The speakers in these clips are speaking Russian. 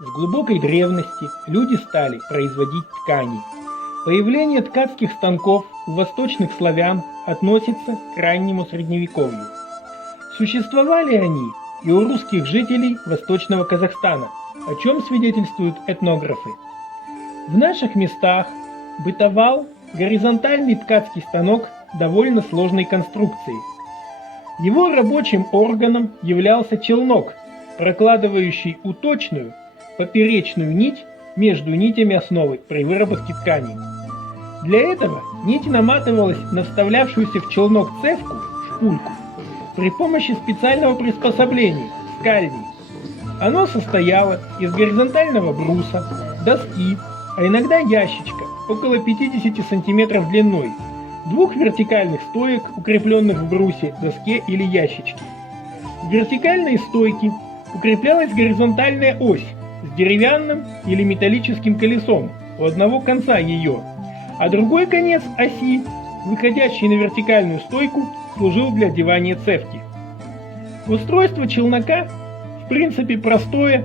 с глубокой древности люди стали производить ткани. Появление ткацких станков у восточных славян относится к раннему средневековью. Существовали они и у русских жителей Восточного Казахстана, о чем свидетельствуют этнографы. В наших местах бытовал горизонтальный ткацкий станок довольно сложной конструкции. Его рабочим органом являлся челнок, прокладывающий уточную поперечную нить между нитями основы при выработке ткани. Для этого нить наматывалась на вставлявшуюся в челнок цевку, шпульку, при помощи специального приспособления – скальни. Оно состояло из горизонтального бруса, доски, а иногда ящичка около 50 см длиной, двух вертикальных стоек, укрепленных в брусе, доске или ящичке. В вертикальной стойке укреплялась горизонтальная ось с деревянным или металлическим колесом у одного конца ее, а другой конец оси, выходящий на вертикальную стойку, служил для одевания цевки. Устройство челнока в принципе простое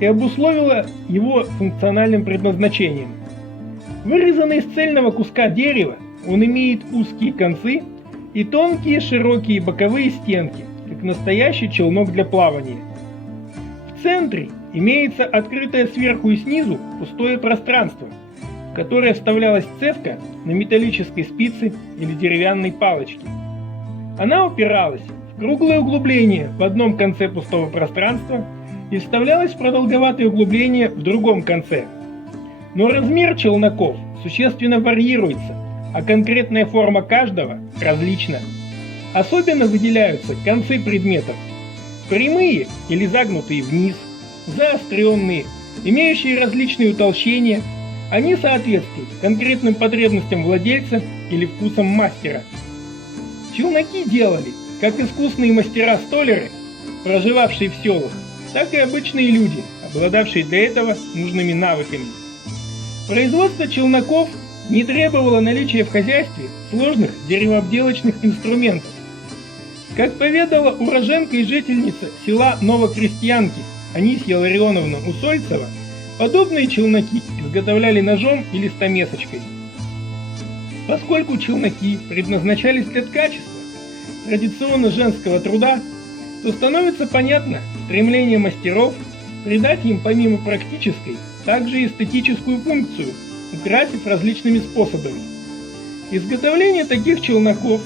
и обусловило его функциональным предназначением. Вырезанный из цельного куска дерева, он имеет узкие концы и тонкие широкие боковые стенки, как настоящий челнок для плавания. В центре имеется открытое сверху и снизу пустое пространство, в которое вставлялась цевка на металлической спице или деревянной палочке. Она упиралась в круглое углубление в одном конце пустого пространства и вставлялась в продолговатое углубление в другом конце. Но размер челноков существенно варьируется, а конкретная форма каждого различна. Особенно выделяются концы предметов: прямые или загнутые вниз, заостренные, имеющие различные утолщения. Они соответствуют конкретным потребностям владельца или вкусам мастера. Челноки делали как искусные мастера-столяры, проживавшие в селах, так и обычные люди, обладавшие для этого нужными навыками. Производство челноков не требовало наличия в хозяйстве сложных деревообделочных инструментов. Как поведала уроженка и жительница села Новокрестьянки Анисья Ларионовна Усольцева, подобные челноки изготовляли ножом или стамесочкой. Поскольку челноки предназначались для ткачества, традиционно женского труда, то становится понятно стремление мастеров придать им помимо практической, также эстетическую функцию, украсив различными способами. Изготовление таких челноков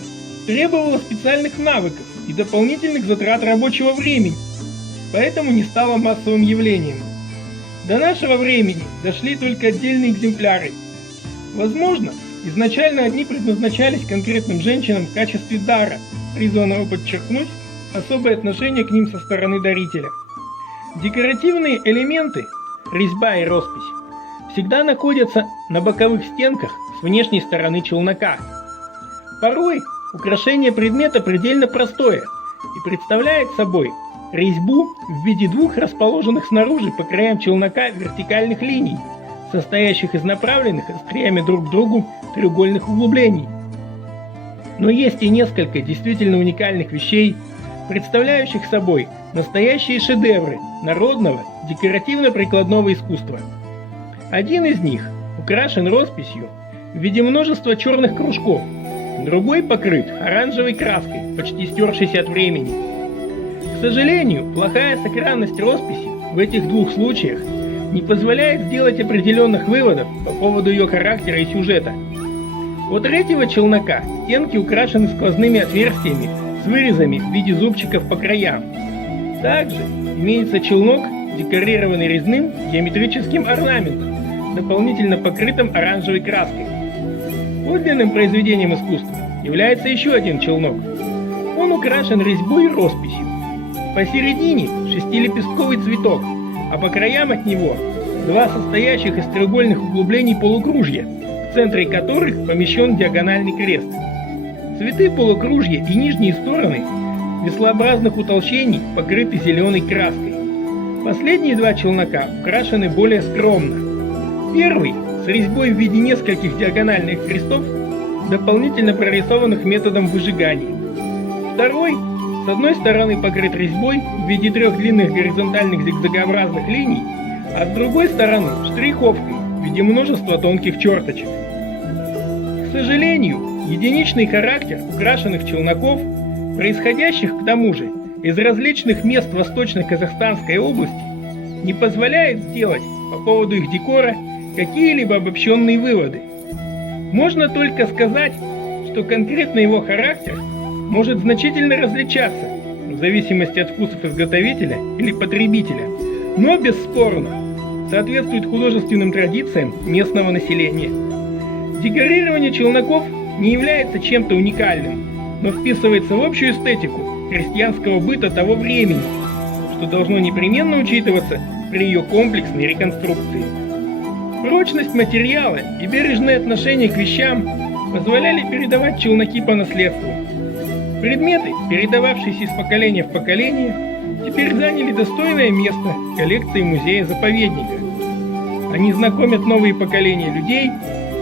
требовало специальных навыков и дополнительных затрат рабочего времени, поэтому не стало массовым явлением. До нашего времени дошли только отдельные экземпляры. Возможно, изначально одни предназначались конкретным женщинам в качестве дара, призванного подчеркнуть особое отношение к ним со стороны дарителя. Декоративные элементы, резьба и роспись, всегда находятся на боковых стенках с внешней стороны челнока. Порой украшение предмета предельно простое и представляет собой резьбу в виде двух расположенных снаружи по краям челнока вертикальных линий, состоящих из направленных остриями друг к другу треугольных углублений. Но есть и несколько действительно уникальных вещей, представляющих собой настоящие шедевры народного декоративно-прикладного искусства. Один из них украшен росписью в виде множества черных кружков, другой покрыт оранжевой краской, почти стершейся от времени. К сожалению, плохая сохранность росписи в этих двух случаях не позволяет сделать определенных выводов по поводу ее характера и сюжета. У третьего челнока стенки украшены сквозными отверстиями с вырезами в виде зубчиков по краям. Также имеется челнок, декорированный резным геометрическим орнаментом, дополнительно покрытым оранжевой краской. Подлинным произведением искусства является еще один челнок. Он украшен резьбой и росписью. Посередине шестилепестковый цветок, а по краям от него два состоящих из треугольных углублений полукружья, в центре которых помещен диагональный крест. Цветы полукружья и нижние стороны веслообразных утолщений покрыты зеленой краской. Последние два челнока украшены более скромно. Первый с резьбой в виде нескольких диагональных крестов, дополнительно прорисованных методом выжигания. Второй с одной стороны покрыт резьбой в виде трех длинных горизонтальных зигзагообразных линий, а с другой стороны штриховкой в виде множества тонких черточек. К сожалению, единичный характер украшенных челноков, происходящих к тому же из различных мест Восточно-Казахстанской области, не позволяет сделать по поводу их декора какие-либо обобщенные выводы. Можно только сказать, что конкретно его характер может значительно различаться в зависимости от вкусов изготовителя или потребителя, но бесспорно соответствует художественным традициям местного населения. Декорирование челноков не является чем-то уникальным, но вписывается в общую эстетику крестьянского быта того времени, что должно непременно учитываться при ее комплексной реконструкции. Прочность материала и бережное отношение к вещам позволяли передавать челноки по наследству. Предметы, передававшиеся из поколения в поколение, теперь заняли достойное место в коллекции музея-заповедника. Они знакомят новые поколения людей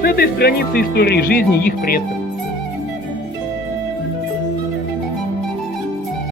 с этой страницей истории жизни их предков.